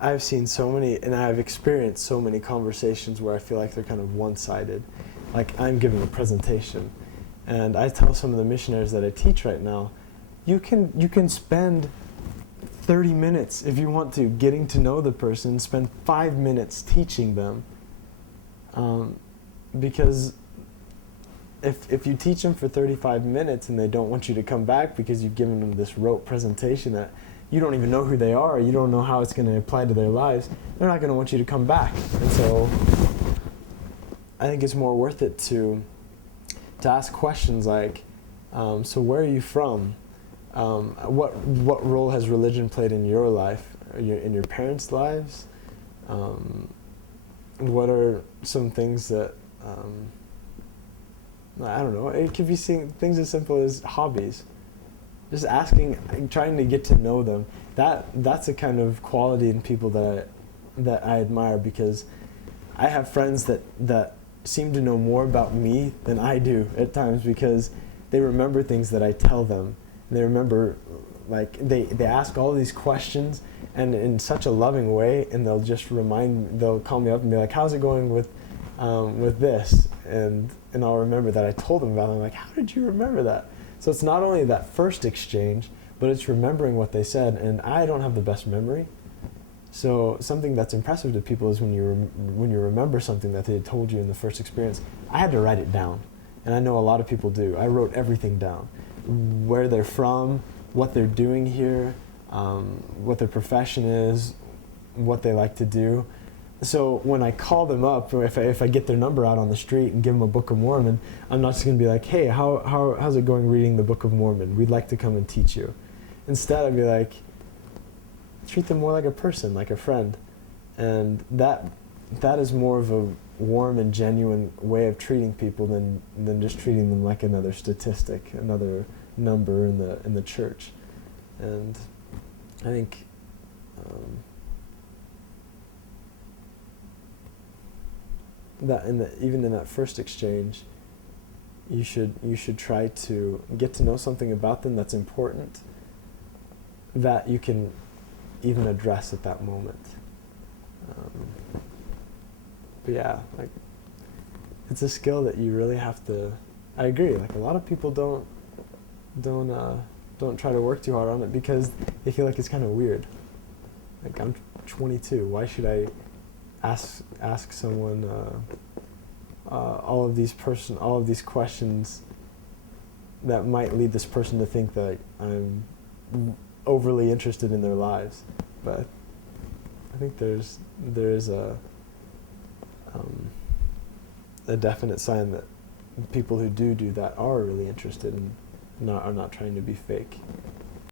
I've seen so many, and I've experienced so many conversations where I feel like they're kind of one-sided. Like I'm giving a presentation, and I tell some of the missionaries that I teach right now, you can spend 30 minutes if you want to getting to know the person, spend 5 minutes teaching them, because if you teach them for 35 minutes and they don't want you to come back because you've given them this rote presentation that you don't even know who they are, you don't know how it's going to apply to their lives, they're not going to want you to come back. And so I think it's more worth it to ask questions like, so where are you from? What role has religion played in your life, in your parents' lives? What are some things that, I don't know, it could be things as simple as hobbies. Just asking, trying to get to know them. That's a kind of quality in people that I admire, because I have friends that seem to know more about me than I do at times, because they remember things that I tell them. They remember, like, they ask all these questions, and in such a loving way, and they'll call me up and be like, how's it going with this? And I'll remember that I told them about it. I'm like, how did you remember that? So it's not only that first exchange, but it's remembering what they said, and I don't have the best memory. So something that's impressive to people is when you remember something that they told you in the first experience. I had to write it down, and I know a lot of people do. I wrote everything down, where they're from, what they're doing here, what their profession is, what they like to do. So when I call them up, or if I get their number out on the street and give them a Book of Mormon, I'm not just going to be like, hey, how's it going reading the Book of Mormon? We'd like to come and teach you. Instead, I'd be like, treat them more like a person, like a friend. And that is more of a warm and genuine way of treating people than just treating them like another statistic, another number in the church. And I think that even in that first exchange, you should try to get to know something about them that's important, that you can even address at that moment. But yeah, like, it's a skill that you really have to. I agree. Like, a lot of people don't try to work too hard on it because they feel like it's kind of weird. Like, I'm 22. Why should I ask someone all of these questions that might lead this person to think that I'm overly interested in their lives? But I think there is a definite sign that people who do that are really interested and are not trying to be fake.